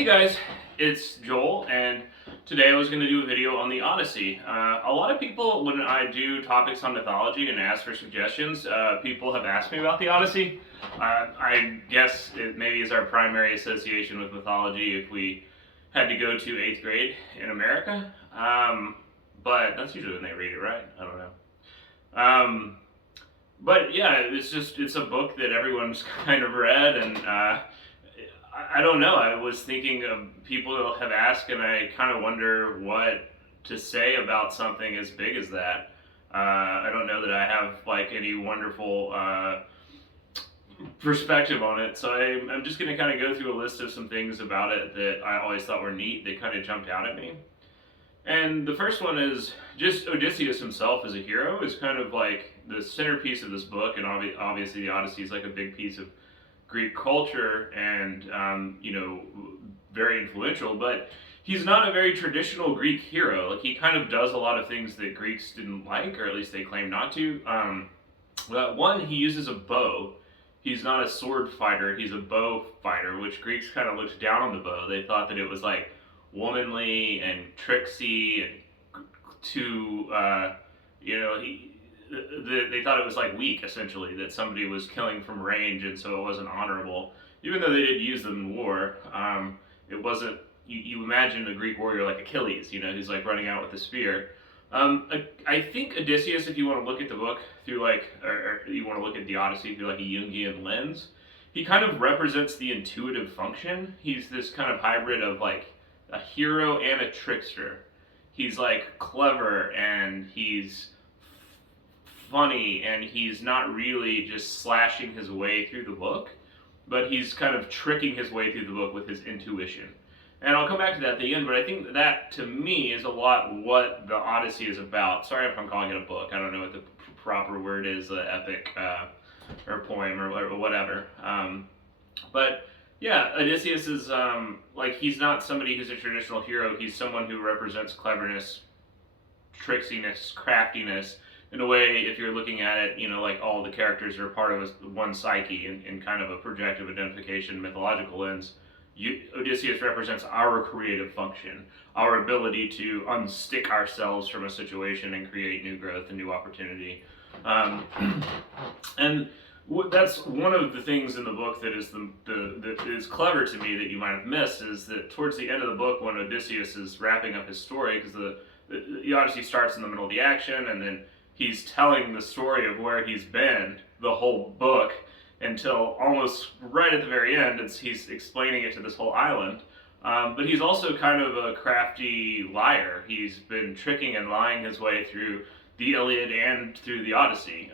Hey guys, it's Joel, and today I was going to do a video on the Odyssey. A lot of people, when I do topics on mythology and ask for suggestions, people have asked me about the Odyssey. I guess it maybe is our primary association with mythology if we had to go to 8th grade in America. But that's usually when they read it, right? I don't know. But yeah, it's a book that everyone's kind of read, and I don't know. I was thinking of people have asked, and I kind of wonder what to say about something as big as that. I don't know that I have like any wonderful perspective on it, so I'm just going to kind of go through a list of some things about it that I always thought were neat that kind of jumped out at me. And the first one is just Odysseus himself as a hero is kind of like the centerpiece of this book, and obviously the Odyssey is like a big piece of Greek culture and very influential, but he's not a very traditional Greek hero. Like he kind of does a lot of things that Greeks didn't like, or at least they claim not to. One, he uses a bow. He's not a sword fighter, he's a bow fighter, which Greeks kind of looked down on the bow. They thought that it was like womanly and tricksy and too, they thought it was like weak, essentially, that somebody was killing from range, and so it wasn't honorable. Even though they did use them in war, it wasn't. You imagine a Greek warrior like Achilles, who's like running out with a spear. I think Odysseus, if you want to look at the book through or you want to look at the Odyssey through like a Jungian lens, he kind of represents the intuitive function. He's this kind of hybrid of like a hero and a trickster. He's like clever and he's funny, and he's not really just slashing his way through the book, but he's kind of tricking his way through the book with his intuition. And I'll come back to that at the end, but I think that to me is a lot what the Odyssey is about. Sorry if I'm calling it a book. I don't know what the proper word is, epic or poem or whatever. But yeah, Odysseus is he's not somebody who's a traditional hero. He's someone who represents cleverness, tricksiness, craftiness, in a way, if you're looking at it, like all the characters are part of one psyche in kind of a projective identification mythological lens. Odysseus represents our creative function, our ability to unstick ourselves from a situation and create new growth and new opportunity. And that's one of the things in the book that is that is clever to me that you might have missed, is that towards the end of the book, when Odysseus is wrapping up his story, because the Odyssey starts in the middle of the action, and then he's telling the story of where he's been the whole book until almost right at the very end. He's explaining it to this whole island. But he's also kind of a crafty liar. He's been tricking and lying his way through the Iliad and through the Odyssey.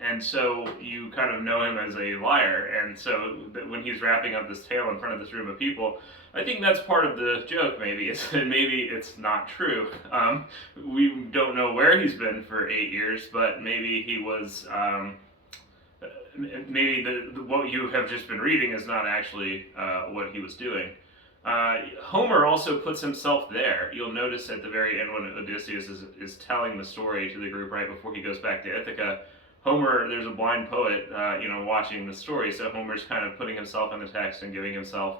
And so you kind of know him as a liar. And so when he's wrapping up this tale in front of this room of people, I think that's part of the joke, maybe. Maybe it's not true. We don't know where he's been for 8 years, but maybe he was... maybe what you have just been reading is not actually what he was doing. Homer also puts himself there. You'll notice at the very end when Odysseus is telling the story to the group right before he goes back to Ithaca, Homer, there's a blind poet, watching the story, so Homer's kind of putting himself in the text and giving himself,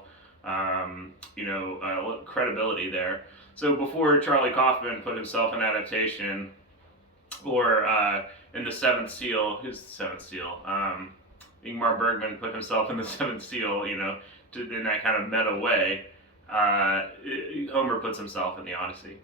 credibility there. So before Charlie Kaufman put himself in adaptation, or in the Seventh Seal, who's the Seventh Seal? Ingmar Bergman put himself in the Seventh Seal, in that kind of meta way. Homer puts himself in the Odyssey.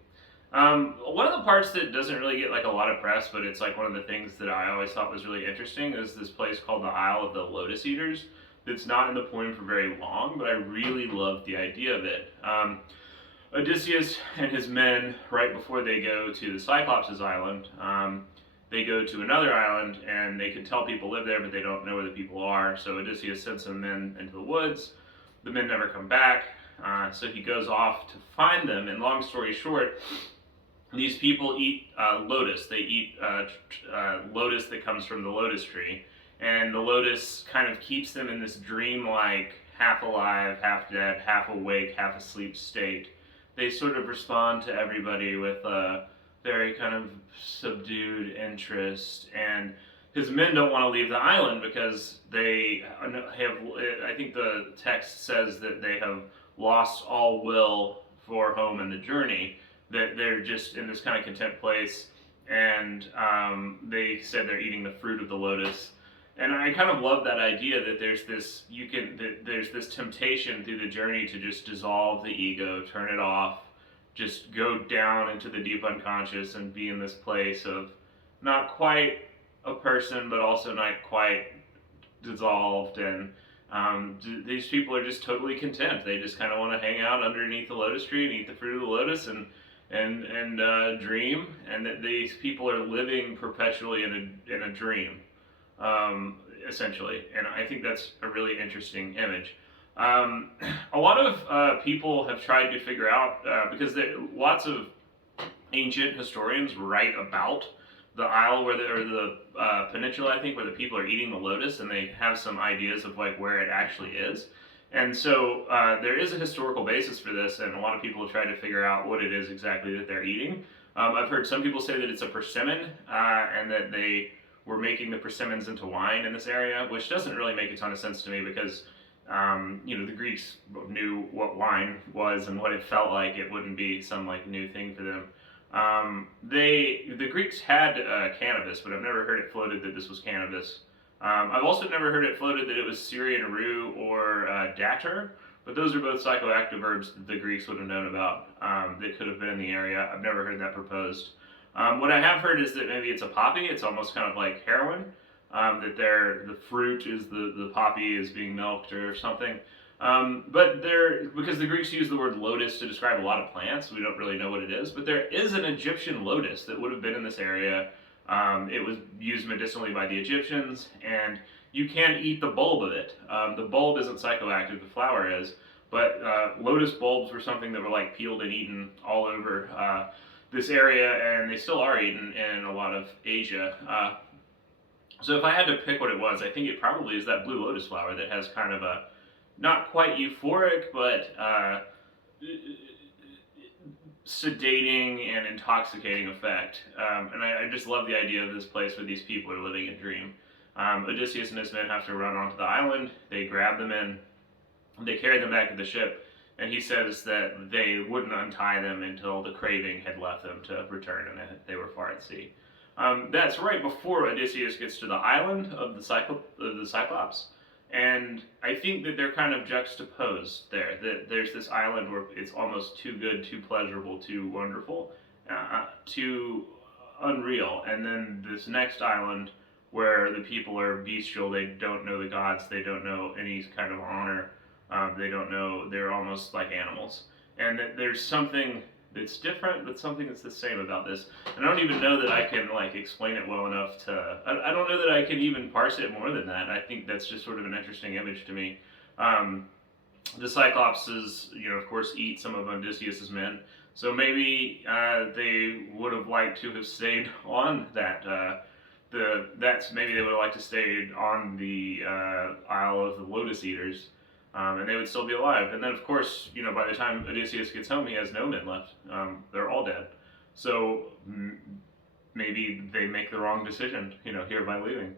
One of the parts that doesn't really get like a lot of press, but it's like one of the things that I always thought was really interesting, is this place called the Isle of the Lotus Eaters. That's not in the poem for very long, but I really loved the idea of it. Odysseus and his men, right before they go to the Cyclops' island, they go to another island, and they can tell people live there, but they don't know where the people are. So Odysseus sends some men into the woods. The men never come back, so he goes off to find them. And long story short, these people eat lotus. They eat lotus that comes from the lotus tree. And the lotus kind of keeps them in this dreamlike, half alive, half dead, half awake, half asleep state. They sort of respond to everybody with a very kind of subdued interest, and his men don't want to leave the island because they have, I think the text says that they have lost all will for home and the journey, that they're just in this kind of content place, and they said they're eating the fruit of the lotus. And I kind of love that idea that there's this temptation through the journey to just dissolve the ego, turn it off, just go down into the deep unconscious and be in this place of not quite a person, but also not quite dissolved. And these people are just totally content. They just kind of want to hang out underneath the lotus tree and eat the fruit of the lotus and dream. And that these people are living perpetually in a dream, essentially. And I think that's a really interesting image. A lot of people have tried to figure out, because lots of ancient historians write about the isle or the peninsula, I think, where the people are eating the lotus, and they have some ideas of like where it actually is. And so there is a historical basis for this, and a lot of people have tried to figure out what it is exactly that they're eating. I've heard some people say that it's a persimmon, and that they were making the persimmons into wine in this area, which doesn't really make a ton of sense to me because the Greeks knew what wine was and what it felt like. It wouldn't be some like new thing for them. The Greeks had cannabis, but I've never heard it floated that this was cannabis. I've also never heard it floated that it was Syrian rue or datter, but those are both psychoactive herbs that the Greeks would have known about, that could have been in the area. I've never heard that proposed. What I have heard is that maybe it's a poppy. It's almost kind of like heroin. That the fruit is the poppy is being milked or something. But because the Greeks use the word lotus to describe a lot of plants, we don't really know what it is. But there is an Egyptian lotus that would have been in this area. It was used medicinally by the Egyptians, and you can eat the bulb of it. The bulb isn't psychoactive, the flower is. But lotus bulbs were something that were like peeled and eaten all over this area, and they still are eaten in a lot of Asia. So if I had to pick what it was, I think it probably is that blue lotus flower that has kind of a not quite euphoric, but sedating and intoxicating effect. And I just love the idea of this place where these people are living a dream. Odysseus and his men have to run onto the island. They grab the men. They carry them back to the ship. And he says that they wouldn't untie them until the craving had left them to return and that they were far at sea. That's right before Odysseus gets to the island of the Cyclops, and I think that they're kind of juxtaposed there. That there's this island where it's almost too good, too pleasurable, too wonderful, too unreal, and then this next island where the people are bestial. They don't know the gods. They don't know any kind of honor. They don't know. They're almost like animals, and that there's something that's different, but something that's the same about this. And I don't even know that I can like explain it well enough to. I don't know that I can even parse it more than that. I think that's just sort of an interesting image to me. The Cyclopses, of course, eat some of Odysseus's men. So maybe they would have liked to have stayed on that. Maybe they would have liked to stay on the Isle of the Lotus Eaters. And they would still be alive. And then, of course, by the time Odysseus gets home, he has no men left. They're all dead. So maybe they make the wrong decision, here by leaving.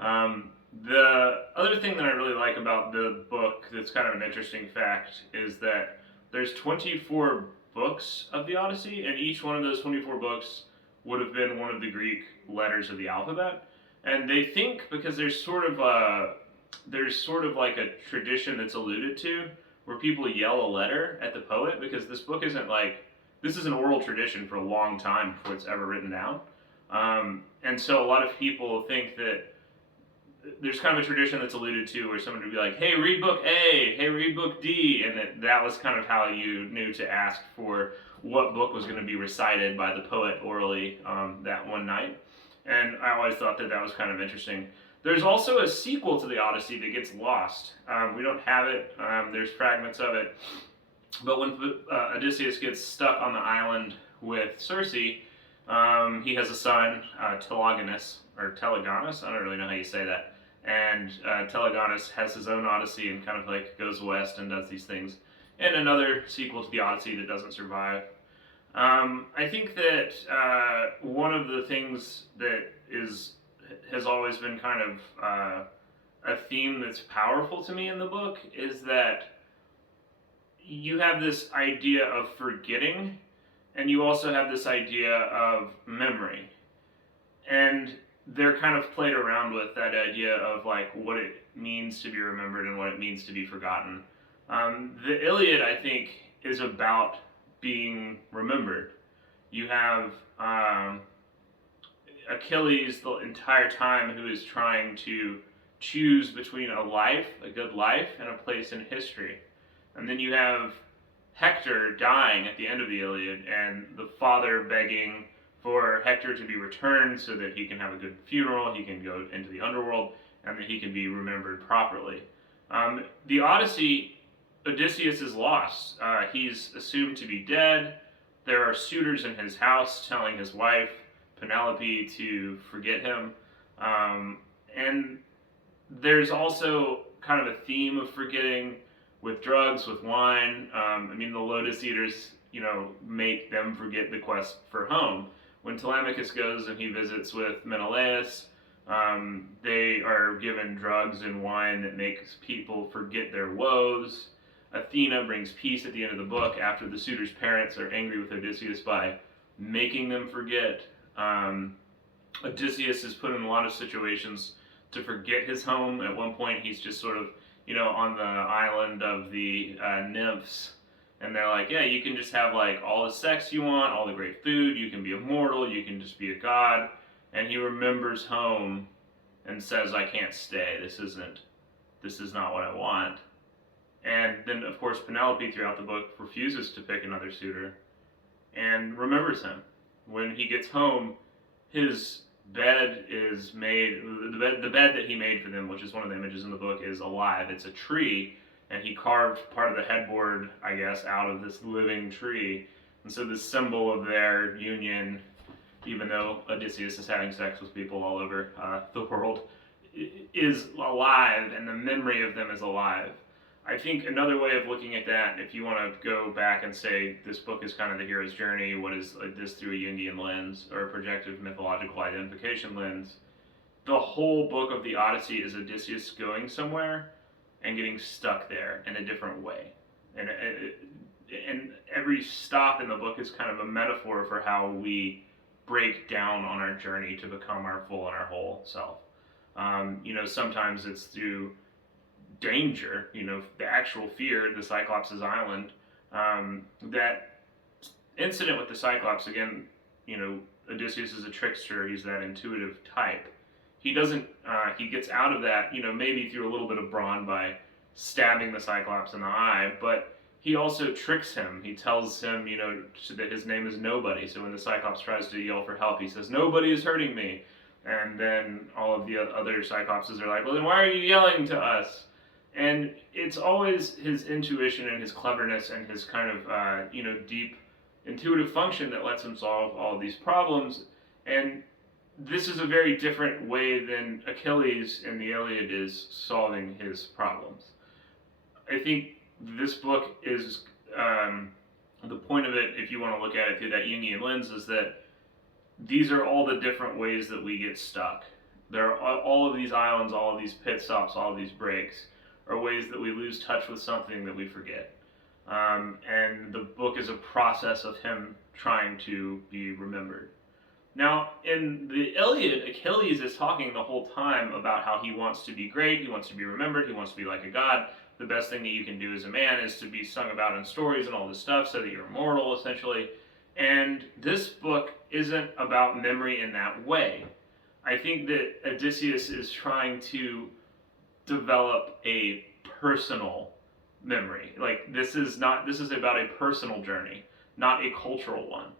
The other thing that I really like about the book that's kind of an interesting fact is that there's 24 books of the Odyssey, and each one of those 24 books would have been one of the Greek letters of the alphabet. And they think, because there's sort of like a tradition that's alluded to where people yell a letter at the poet, because this book isn't like, this is an oral tradition for a long time before it's ever written down. And so a lot of people think that there's kind of a tradition that's alluded to where someone would be like, hey, read book A, hey, read book D, and that was kind of how you knew to ask for what book was going to be recited by the poet orally that one night. And I always thought that was kind of interesting. There's also a sequel to the Odyssey that gets lost. We don't have it. There's fragments of it. But when Odysseus gets stuck on the island with Circe, he has a son, Telegonus, I don't really know how you say that. And Telegonus has his own Odyssey and kind of like goes west and does these things. And another sequel to the Odyssey that doesn't survive. I think that one of the things that has always been kind of a theme that's powerful to me in the book is that you have this idea of forgetting, and you also have this idea of memory. And they're kind of played around with that idea of like what it means to be remembered and what it means to be forgotten. The Iliad, I think, is about being remembered. You have Achilles the entire time who is trying to choose between a life, a good life, and a place in history. And then you have Hector dying at the end of the Iliad, and the father begging for Hector to be returned so that he can have a good funeral, he can go into the underworld, and that he can be remembered properly. The Odyssey, Odysseus is lost. He's assumed to be dead. There are suitors in his house telling his wife, Penelope, to forget him. And there's also kind of a theme of forgetting with drugs, with wine. The Lotus Eaters, make them forget the quest for home. When Telemachus goes and he visits with Menelaus, they are given drugs and wine that makes people forget their woes. Athena brings peace at the end of the book after the suitors' parents are angry with Odysseus by making them forget. Odysseus is put in a lot of situations to forget his home. At one point, he's just sort of, on the island of the nymphs, and they're like, yeah, you can just have like all the sex you want, all the great food, you can be immortal, you can just be a god. And he remembers home and says, I can't stay. This is not what I want. And then, of course, Penelope throughout the book refuses to pick another suitor and remembers him. When he gets home, his bed is made, the bed that he made for them, which is one of the images in the book, is alive. It's a tree, and he carved part of the headboard, I guess, out of this living tree. And so this symbol of their union, even though Odysseus is having sex with people all over the world, is alive, and the memory of them is alive. I think another way of looking at that, if you want to go back and say this book is kind of the hero's journey, what is this through a Jungian lens or a projective mythological identification lens, the whole book of the Odyssey is Odysseus going somewhere and getting stuck there in a different way. And every stop in the book is kind of a metaphor for how we break down on our journey to become our full and our whole self. Sometimes it's through danger, the actual fear, the Cyclops' island. That incident with the Cyclops, again, Odysseus is a trickster, he's that intuitive type. He doesn't, he gets out of that, maybe through a little bit of brawn by stabbing the Cyclops in the eye, but he also tricks him. He tells him, that his name is Nobody, so when the Cyclops tries to yell for help, he says, nobody is hurting me. And then all of the other Cyclopses are like, well, then why are you yelling to us? And it's always his intuition and his cleverness and his kind of, deep intuitive function that lets him solve all of these problems. And this is a very different way than Achilles in the Iliad is solving his problems. I think this book is, the point of it, if you want to look at it through that Jungian lens, is that these are all the different ways that we get stuck. There are all of these islands, all of these pit stops, all of these breaks are ways that we lose touch with something that we forget. And the book is a process of him trying to be remembered. Now, in the Iliad, Achilles is talking the whole time about how he wants to be great, he wants to be remembered, he wants to be like a god. The best thing that you can do as a man is to be sung about in stories and all this stuff so that you're immortal, essentially. And this book isn't about memory in that way. I think that Odysseus is trying to develop a personal memory. Like, this is about a personal journey, not a cultural one.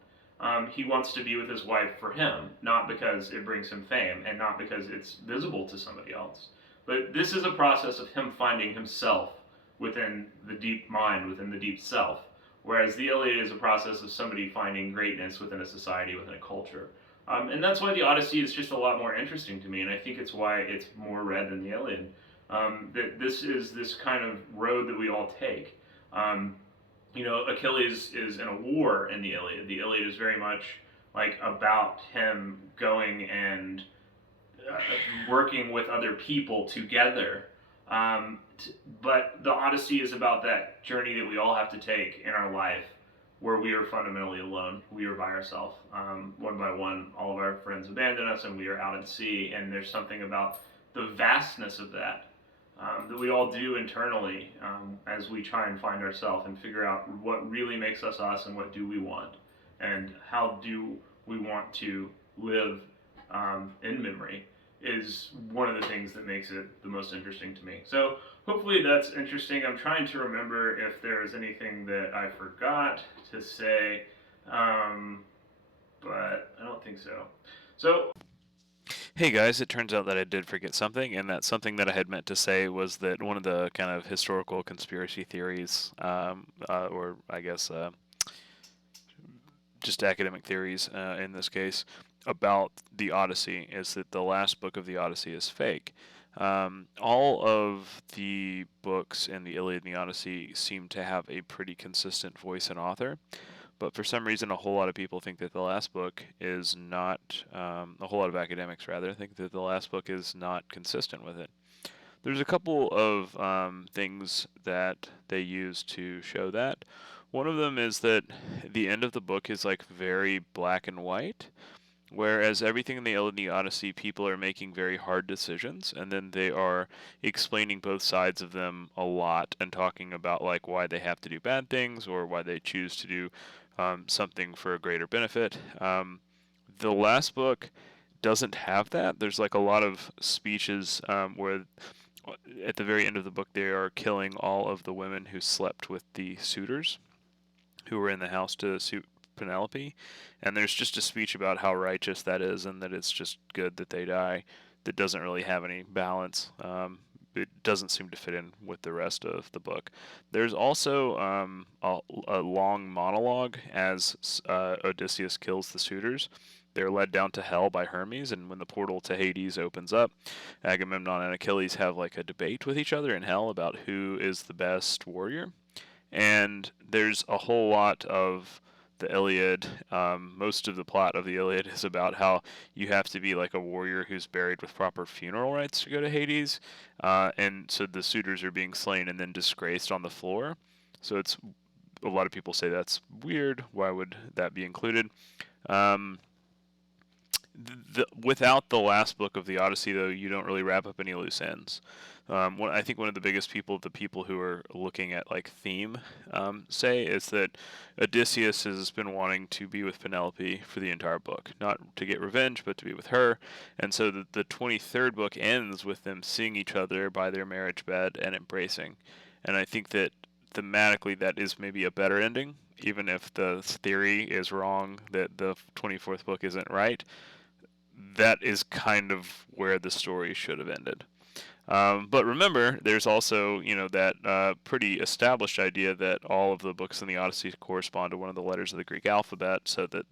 He wants to be with his wife for him, not because it brings him fame and not because it's visible to somebody else. But this is a process of him finding himself within the deep mind, within the deep self. Whereas the Iliad is a process of somebody finding greatness within a society, within a culture. And that's why the Odyssey is just a lot more interesting to me, and I think it's why it's more read than the Iliad. That this is this kind of road that we all take. Achilles is in a war in the Iliad. The Iliad is very much like about him going and working with other people together Um, but the Odyssey is about that journey that we all have to take in our life, where we are fundamentally alone. We are by ourselves. One by one, all of our friends abandon us, and we are out at sea. And there's something about the vastness of that that we all do internally as we try and find ourselves and figure out what really makes us us and what do we want and how do we want to live in memory is one of the things that makes it the most interesting to me. So hopefully that's interesting. I'm trying to remember if there is anything that I forgot to say, but I don't think so. So Hey guys, it turns out that I did forget something, and that something that I had meant to say was that one of the kind of historical conspiracy theories, or I guess just academic theories in this case, about the Odyssey is that the last book of the Odyssey is fake. All of the books in the Iliad and the Odyssey seem to have a pretty consistent voice and author, but for some reason, a whole lot of people think that the last book is not, a whole lot of academics rather, think that the last book is not consistent with it. There's a couple of things that they use to show that. One of them is that the end of the book is like very black and white, whereas everything in the Iliad and the Odyssey, people are making very hard decisions, and then they are explaining both sides of them a lot and talking about like why they have to do bad things or why they choose to do something for a greater benefit. The last book doesn't have that. There's like a lot of speeches where at the very end of the book they are killing all of the women who slept with the suitors who were in the house to suit Penelope, and there's just a speech about how righteous that is and that it's just good that they die. That doesn't really have any balance. It doesn't seem to fit in with the rest of the book. There's also a long monologue as Odysseus kills the suitors. They're led down to hell by Hermes, and when the portal to Hades opens up, Agamemnon and Achilles have like a debate with each other in hell about who is the best warrior. And there's a whole lot of the Iliad. Most of the plot of the Iliad is about how you have to be like a warrior who's buried with proper funeral rites to go to Hades, and so the suitors are being slain and then disgraced on the floor. So it's a lot of people say that's weird. Why would that be included? Um, Without the last book of the Odyssey, though, you don't really wrap up any loose ends. I think one of the biggest the people who are looking at like theme, say is that Odysseus has been wanting to be with Penelope for the entire book, not to get revenge, but to be with her. And so the 23rd book ends with them seeing each other by their marriage bed and embracing. And I think that thematically that is maybe a better ending, even if the theory is wrong that the 24th book isn't right. That is kind of where the story should have ended. But remember, there's also, that pretty established idea that all of the books in the Odyssey correspond to one of the letters of the Greek alphabet, so that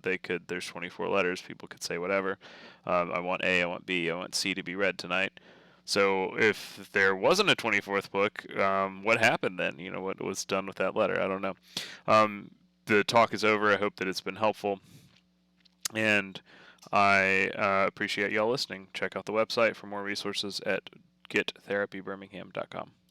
there's 24 letters, people could say whatever. I want A, I want B, I want C to be read tonight. So if there wasn't a 24th book, what happened then? What was done with that letter? I don't know. The talk is over. I hope that it's been helpful. And I appreciate y'all listening. Check out the website for more resources at gettherapybirmingham.com.